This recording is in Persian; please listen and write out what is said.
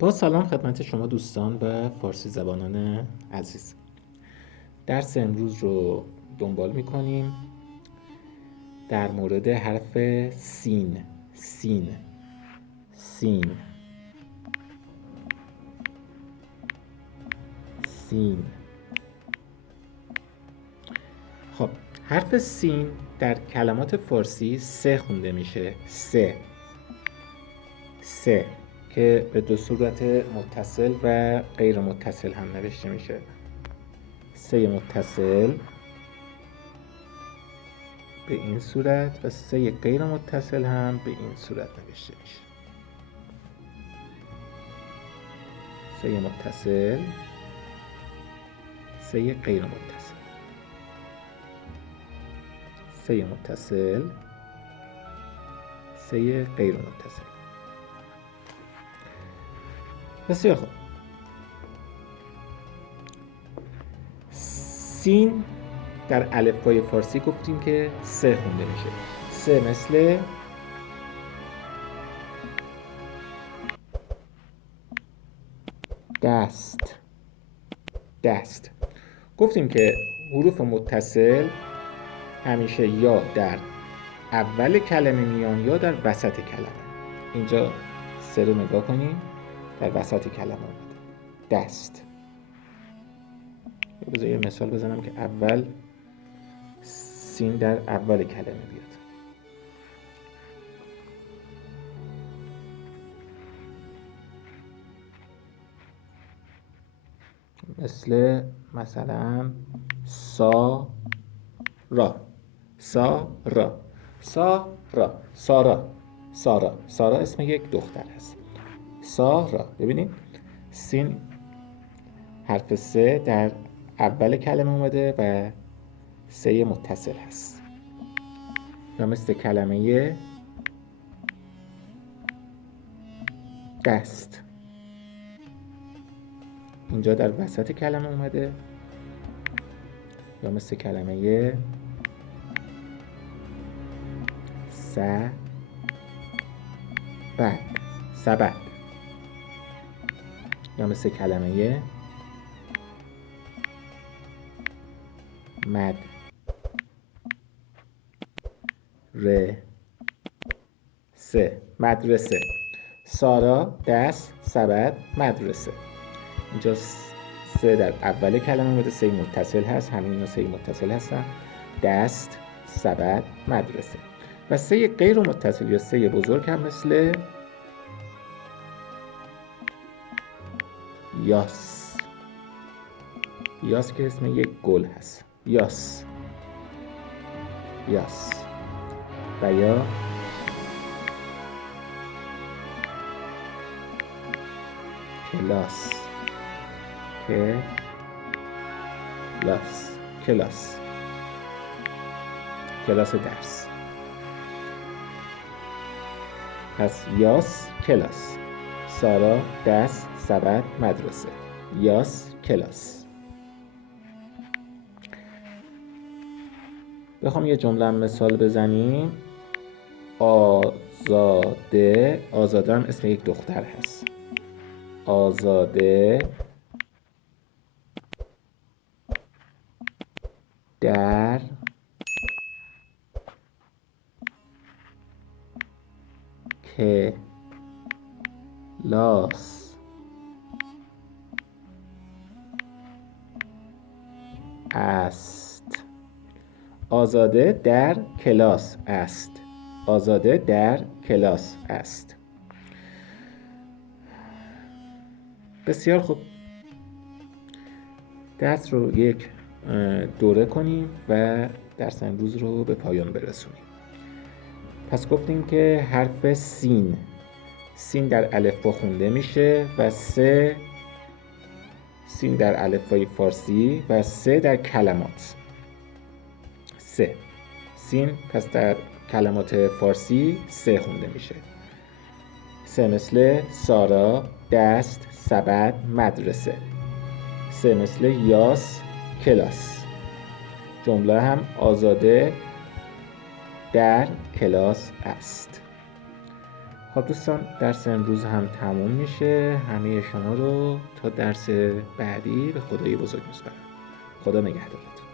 با سلام خدمت شما دوستان و فارسی زبانان عزیز. درس امروز رو دنبال میکنیم در مورد حرف سین. خب حرف سین در کلمات فارسی سه خونده میشه. سه که به دو صورت متصل و غیر متصل هم نوشته میشه. سه متصل به این صورت و سه غیر متصل هم به این صورت نوشته میشه. سه متصل، سه غیر متصل، سه متصل، سه غیر متصل. بسیار خوب. سین در الفبای فارسی گفتیم که سه خونده میشه. سه مثل دست. گفتیم که حروف متصل همیشه یا در اول کلمه میان یا در وسط کلمه. اینجا سه رو نگاه کنیم، در وسط کلمه اومده. دست. بذار یه مثال بزنم که اول سین در اول کلمه بیاد. مثلا سارا اسم یک دختر هست. سارا. ببینید سین حرف سه در اول کلمه اومده و سه متصل هست. یا مثل کلمه دست، اینجا در وسط کلمه اومده. یا مثل کلمه سبد. یا مثل کلمه مدرسه. سارا، دست، سبد، مدرسه. اینجا سه در اول کلمه اومده، سه متصل هست. همین اینا سه متصل هستن. دست، سبد، مدرسه. و سه غیر متصل یا سه بزرگ هم مثل یاس که اسم یک گل هست. یاس و یا کلاس درس. پس یاس، کلاس. سارا، دست، سبد، مدرسه. یاس، کلاس. بخوام یه جمله مثال بزنیم، آزاده هم اسم یک دختر هست. آزاده در کلاس است. آزاده در کلاس است. آزاده در کلاس است. بسیار خوب. درس رو یک دوره کنیم و درس امروز رو به پایان برسونیم. پس گفتیم که حرف سین در الفبا خونده میشه و سه سین در الفبای فارسی و سه در کلمات. سین پس در کلمات فارسی سه خونده میشه. سه مثل سارا، دست، سبد، مدرسه. سه مثل یاس، کلاس. جمله هم آزاده در کلاس است. خب دوستان درس امروز هم تموم میشه. همه شما رو تا درس بعدی به خدای بزرگ میسپارم. خدا نگهدارتون.